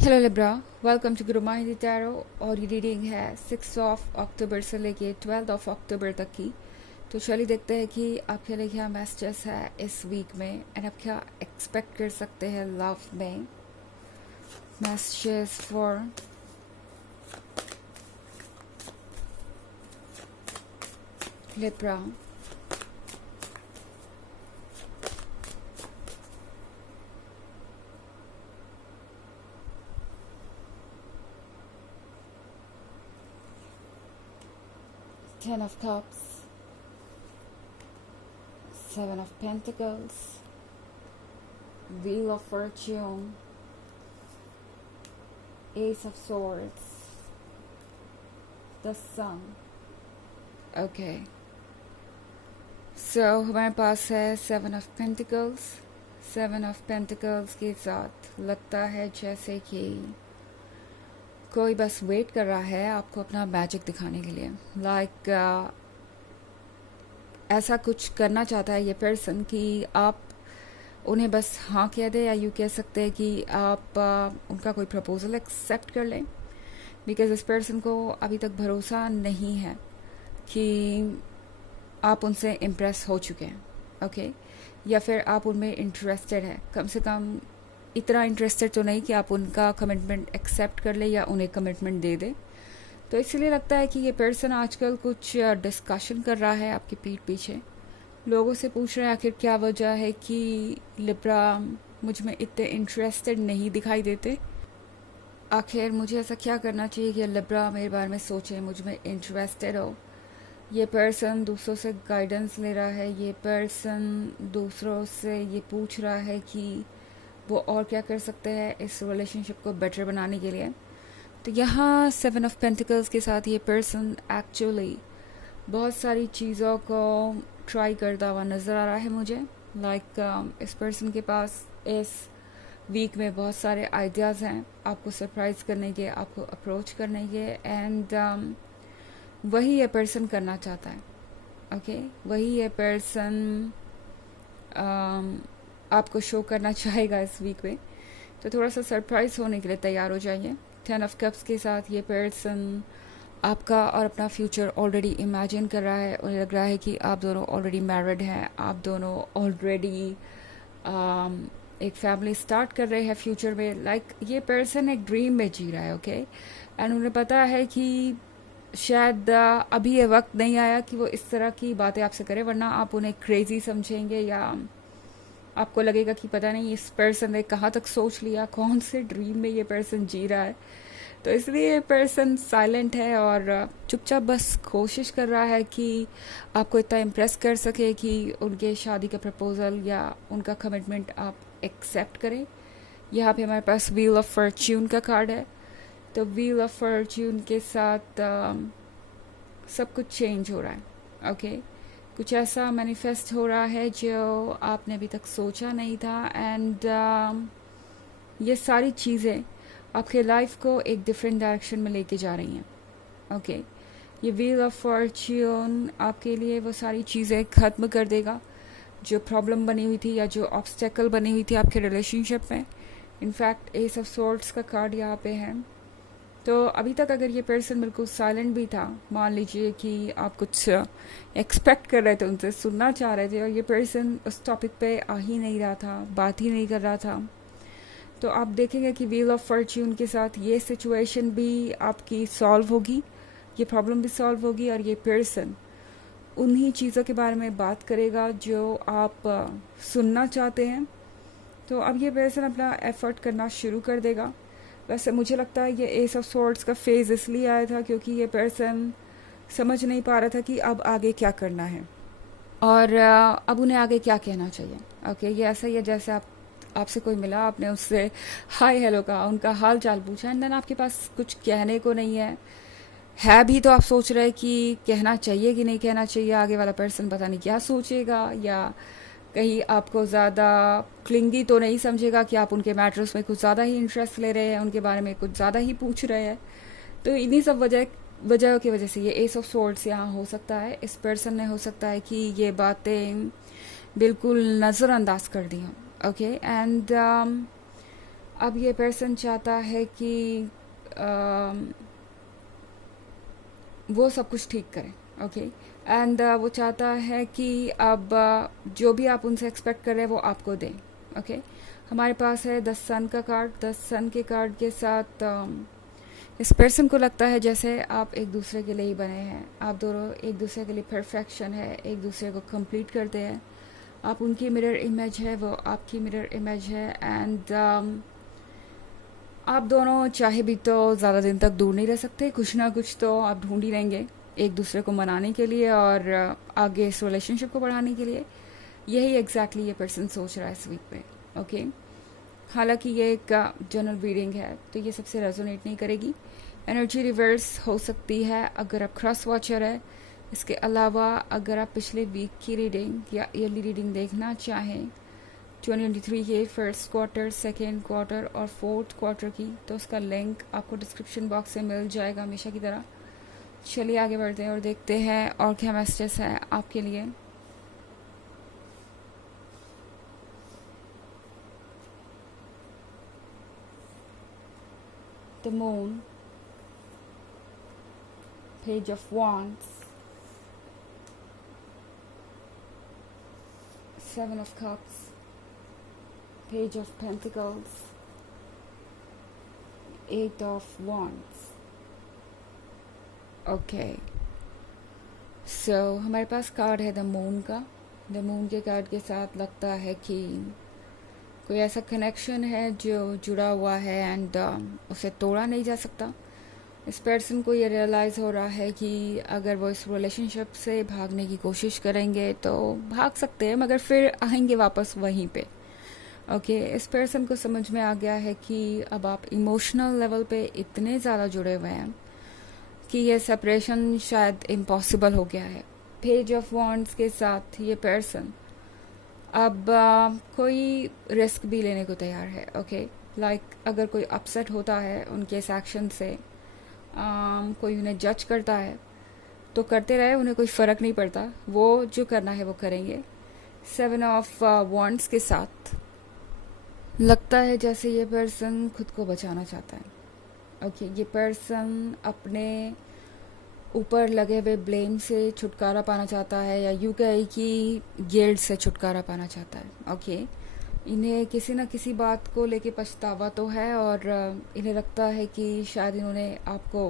Hello Libra, welcome to Guru माहिंदी tarot. और ये reading है 6 अक्टूबर से लेके 12 अक्टूबर तक की। तो चलिए देखते हैं कि आपके लिए क्या मैसेजेस है इस वीक में एंड आप क्या एक्सपेक्ट कर सकते हैं लव में। Messages for Libra. 10 of Cups, 7 of Pentacles, Wheel of Fortune, Ace of Swords, the Sun। Okay, so हमारे पास है 7 of Pentacles। 7 of Pentacles के साथ लगता है जैसे कि कोई बस वेट कर रहा है आपको अपना मैजिक दिखाने के लिए। ऐसा कुछ करना चाहता है ये पर्सन कि आप उन्हें बस हाँ कह दें, या यूँ कह सकते हैं कि आप उनका कोई प्रपोजल एक्सेप्ट कर लें। बिकॉज इस पर्सन को अभी तक भरोसा नहीं है कि आप उनसे इम्प्रेस हो चुके हैं, ओके या फिर आप उनमें इंटरेस्टेड है। कम से कम इतना इंटरेस्टेड तो नहीं कि आप उनका कमिटमेंट एक्सेप्ट कर ले या उन्हें कमिटमेंट दे दे। तो इसलिए लगता है कि ये पर्सन आजकल कुछ डिस्कशन कर रहा है आपकी पीठ पीछे। लोगों से पूछ रहे हैं आखिर क्या वजह है कि लिब्रा मुझ में इतने इंटरेस्टेड नहीं दिखाई देते। आखिर मुझे ऐसा क्या करना चाहिए कि लिब्रा मेरे बारे में सोचे, मुझ में इंटरेस्टेड हो। ये पर्सन दूसरों से गाइडेंस ले रहा है। ये पर्सन दूसरों से ये पूछ रहा है कि वो और क्या कर सकते हैं इस रिलेशनशिप को बेटर बनाने के लिए। तो यहाँ 7 of Pentacles के साथ ये पर्सन एक्चुअली बहुत सारी चीज़ों को ट्राई करता हुआ नज़र आ रहा है मुझे। इस पर्सन के पास इस वीक में बहुत सारे आइडियाज़ हैं आपको सरप्राइज करने के, आपको अप्रोच करने के। एंड वही ये पर्सन करना चाहता है, ओके वही ये पर्सन आपको शो करना चाहेगा इस वीक में। तो थोड़ा सा सरप्राइज होने के लिए तैयार हो जाइए। 10 of Cups के साथ ये पर्सन आपका और अपना फ्यूचर ऑलरेडी इमेजिन कर रहा है। उन्हें लग रहा है कि आप दोनों ऑलरेडी मैरिड हैं, आप दोनों ऑलरेडी एक फैमिली स्टार्ट कर रहे हैं फ्यूचर में। ये पर्सन एक ड्रीम में जी रहा है, ओके एंड उन्हें पता है कि शायद अभी ये वक्त नहीं आया कि वो इस तरह की बातें आपसे करें, वरना आप उन्हें क्रेजी समझेंगे या आपको लगेगा कि पता नहीं इस पर्सन ने कहाँ तक सोच लिया, कौन से ड्रीम में ये पर्सन जी रहा है। तो इसलिए ये पर्सन साइलेंट है और चुपचाप बस कोशिश कर रहा है कि आपको इतना इम्प्रेस कर सके कि उनके शादी का प्रपोज़ल या उनका कमिटमेंट आप एक्सेप्ट करें। यहाँ पे हमारे पास व्हील ऑफ फॉर्च्यून का कार्ड है। तो व्हील ऑफ फॉर्च्यून के साथ सब कुछ चेंज हो रहा है, ओके कुछ ऐसा मैनिफेस्ट हो रहा है जो आपने अभी तक सोचा नहीं था। एंड ये सारी चीज़ें आपके लाइफ को एक डिफरेंट डायरेक्शन में लेके जा रही हैं, ओके ये व्हील ऑफ फॉर्च्यून आपके लिए वो सारी चीज़ें ख़त्म कर देगा जो प्रॉब्लम बनी हुई थी या जो ऑब्स्टेकल बनी हुई थी आपके रिलेशनशिप में। इनफैक्ट एस ऑफ सोर्ड्स का कार्ड यहाँ पे है। तो अभी तक अगर ये पर्सन बिल्कुल साइलेंट भी था, मान लीजिए कि आप कुछ एक्सपेक्ट कर रहे थे, उनसे सुनना चाह रहे थे और ये पर्सन उस टॉपिक पे आ ही नहीं रहा था, बात ही नहीं कर रहा था, तो आप देखेंगे कि व्हील ऑफ फॉर्च्यून के साथ ये सिचुएशन भी आपकी सॉल्व होगी, ये प्रॉब्लम भी सॉल्व होगी और ये पर्सन उन्हीं चीज़ों के बारे में बात करेगा जो आप सुनना चाहते हैं। तो अब ये पर्सन अपना एफर्ट करना शुरू कर देगा। वैसे मुझे लगता है ये एस ऑफ सोर्ड्स का फेज़ इसलिए आया था क्योंकि ये पर्सन समझ नहीं पा रहा था कि अब आगे क्या करना है और अब उन्हें आगे क्या कहना चाहिए। ओके ये ऐसा ही है जैसे आपसे कोई मिला, आपने उससे हाय हेलो कहा, उनका हाल चाल पूछा एंड देन आपके पास कुछ कहने को नहीं है भी तो आप सोच रहे कि कहना चाहिए कि नहीं कहना चाहिए, आगे वाला पर्सन पता नहीं क्या सोचेगा या कहीं आपको ज़्यादा क्लिंगी तो नहीं समझेगा कि आप उनके मैटर्स में कुछ ज़्यादा ही इंटरेस्ट ले रहे हैं, उनके बारे में कुछ ज़्यादा ही पूछ रहे हैं। तो इन्हीं सब वजह की वजह से ये एस ऑफ सोर्ड्स यहाँ हो सकता है। इस पर्सन ने हो सकता है कि ये बातें बिल्कुल नज़रअंदाज कर दी हों, ओके एंड अब ये पर्सन चाहता है कि अम, वो सब कुछ ठीक करें, ओके। एंड वो चाहता है कि अब जो भी आप उनसे एक्सपेक्ट कर रहे हैं वो आपको दें, ओके। हमारे पास है 10 सन का कार्ड। 10 सन के कार्ड के साथ इस पर्सन को लगता है जैसे आप एक दूसरे के लिए ही बने हैं। आप दोनों एक दूसरे के लिए परफेक्शन है, एक दूसरे को कंप्लीट करते हैं। आप उनकी मिरर इमेज है, वो आपकी मिरर इमेज है। एंड आप दोनों चाहे भी तो ज़्यादा दिन तक दूर नहीं रह सकते, कुछ ना कुछ तो आप ढूंढ ही लेंगे एक दूसरे को मनाने के लिए और आगे इस रिलेशनशिप को बढ़ाने के लिए। यही एग्जैक्टली ये पर्सन सोच रहा है इस वीक में, ओके। हालांकि ये एक जनरल रीडिंग है तो ये सबसे रेजोनेट नहीं करेगी। एनर्जी रिवर्स हो सकती है अगर आप क्रॉस वॉचर है। इसके अलावा अगर आप पिछले वीक की रीडिंग या ईयरली रीडिंग देखना चाहें 2023 के फर्स्ट क्वार्टर, सेकेंड क्वार्टर और फोर्थ क्वार्टर की, तो उसका लिंक आपको डिस्क्रिप्शन बॉक्स से मिल जाएगा हमेशा की तरह। चलिए आगे बढ़ते हैं और देखते हैं और क्या मैसेजेस है आपके लिए। The moon, page of wands, 7 of cups, page of pentacles, 8 of wands, okay. So हमारे पास कार्ड है द मून का। द मून के कार्ड के साथ लगता है कि कोई ऐसा कनेक्शन है जो जुड़ा हुआ है एंड उसे तोड़ा नहीं जा सकता। इस पर्सन को ये रियलाइज़ हो रहा है कि अगर वो इस रिलेशनशिप से भागने की कोशिश करेंगे तो भाग सकते हैं, मगर फिर आएंगे वापस वहीं पे, ओके। इस पर्सन को समझ में आ गया है कि अब आप इमोशनल लेवल पे इतने ज़्यादा जुड़े हुए हैं कि ये सेपरेशन शायद इम्पॉसिबल हो गया है। पेज ऑफ वॉन्ड्स के साथ ये पर्सन अब कोई रिस्क भी लेने को तैयार है, ओके। लाइक अगर कोई अपसेट होता है उनके इस एक्शन से, कोई उन्हें जज करता है तो करते रहे, उन्हें कोई फ़र्क नहीं पड़ता, वो जो करना है वो करेंगे। 7 ऑफ वॉन्ड्स के साथ लगता है जैसे ये पर्सन खुद को बचाना चाहता है, ओके। ये पर्सन अपने ऊपर लगे हुए ब्लेम से छुटकारा पाना चाहता है, या यूँ कहे कि गिल्ट से छुटकारा पाना चाहता है, ओके। इन्हें किसी न किसी बात को लेके पछतावा तो है और इन्हें लगता है कि शायद इन्होंने आपको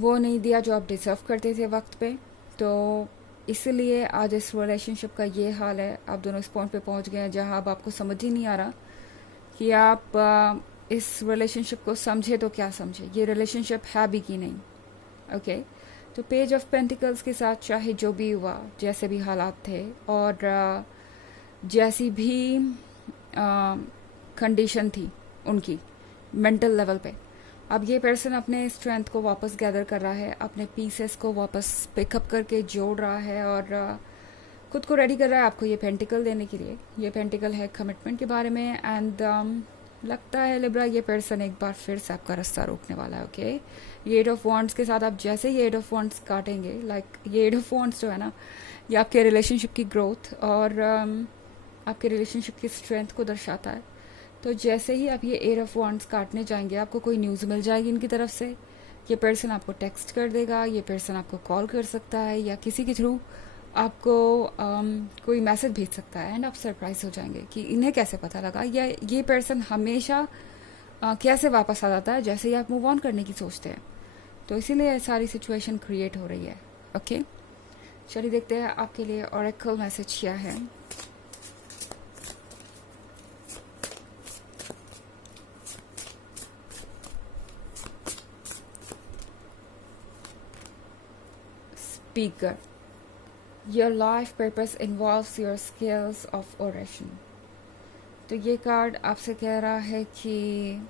वो नहीं दिया जो आप डिज़र्व करते थे वक्त पे, तो इसलिए आज इस रिलेशनशिप का ये हाल है। आप दोनों इस पॉइंट पे पहुंच गए हैं जहां अब आपको समझ ही नहीं आ रहा कि आप इस रिलेशनशिप को समझे तो क्या समझे, ये रिलेशनशिप है भी कि नहीं, ओके। तो पेज ऑफ पेंटिकल्स के साथ चाहे जो भी हुआ, जैसे भी हालात थे और जैसी भी कंडीशन थी उनकी मेंटल लेवल पे, अब ये पर्सन अपने स्ट्रेंथ को वापस गैदर कर रहा है, अपने पीसेस को वापस पिकअप करके जोड़ रहा है और खुद को रेडी कर रहा है आपको ये पेंटिकल देने के लिए। ये पेंटिकल है कमिटमेंट के बारे में एंड लगता है लिब्रा ये पर्सन एक बार फिर से आपका रास्ता रोकने वाला है, ओके। ये 8 ऑफ वॉन्ड्स के साथ आप जैसे ये 8 ऑफ वॉन्ड्स काटेंगे, लाइक ये 8 ऑफ वॉन्ड्स जो है ना, ये आपके रिलेशनशिप की ग्रोथ और आपके रिलेशनशिप की स्ट्रेंथ को दर्शाता है। तो जैसे ही आप ये 8 ऑफ वॉन्ड्स काटने जाएंगे आपको कोई न्यूज़ मिल जाएगी इनकी तरफ से। ये पर्सन आपको टेक्स्ट कर देगा, ये पर्सन आपको कॉल कर सकता है या किसी के थ्रू आपको कोई मैसेज भेज सकता है एंड आप सरप्राइज हो जाएंगे कि इन्हें कैसे पता लगा, या ये पर्सन हमेशा कैसे वापस आ जाता है जैसे ही आप मूव ऑन करने की सोचते हैं। तो इसीलिए सारी सिचुएशन क्रिएट हो रही है, ओके। चलिए देखते हैं आपके लिए ऑरेकल मैसेज क्या है। Speaker, your life purpose involves your skills of oration. तो ये कार्ड आपसे कह रहा है कि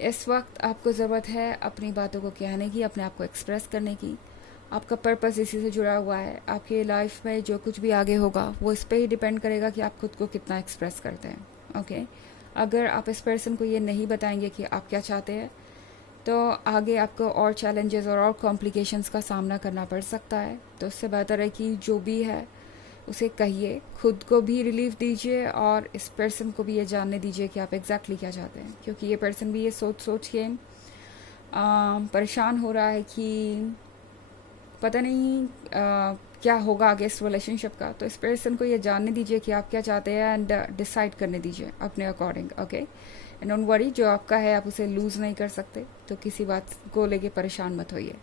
इस वक्त आपको ज़रूरत है अपनी बातों को कहने की, अपने आप को एक्सप्रेस करने की। आपका पर्पस इसी से जुड़ा हुआ है। आपकी लाइफ में जो कुछ भी आगे होगा वो इस पे ही डिपेंड करेगा कि आप खुद को कितना एक्सप्रेस करते हैं, ओके। अगर आप इस पर्सन को ये नहीं बताएंगे कि आप क्या चाहते हैं तो आगे आपको और चैलेंजेस और कॉम्प्लिकेशंस का सामना करना पड़ सकता है। तो उससे बेहतर है कि जो भी है उसे कहिए, खुद को भी रिलीफ दीजिए और इस पर्सन को भी ये जानने दीजिए कि आप एग्जैक्टली क्या चाहते हैं, क्योंकि ये पर्सन भी ये सोच सोच के परेशान हो रहा है कि पता नहीं क्या होगा आगे इस रिलेशनशिप का। तो इस पर्सन को ये जानने दीजिए कि आप क्या चाहते हैं एंड डिसाइड करने दीजिए अपने according. Okay, and don't worry, जो आपका है आप उसे लूज़ नहीं कर सकते, तो किसी बात को लेके परेशान मत होइए।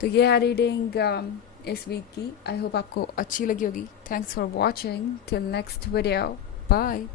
तो ये है रीडिंग इस वीक की। आई होप आपको अच्छी लगी होगी। Thanks for watching, till next video, bye.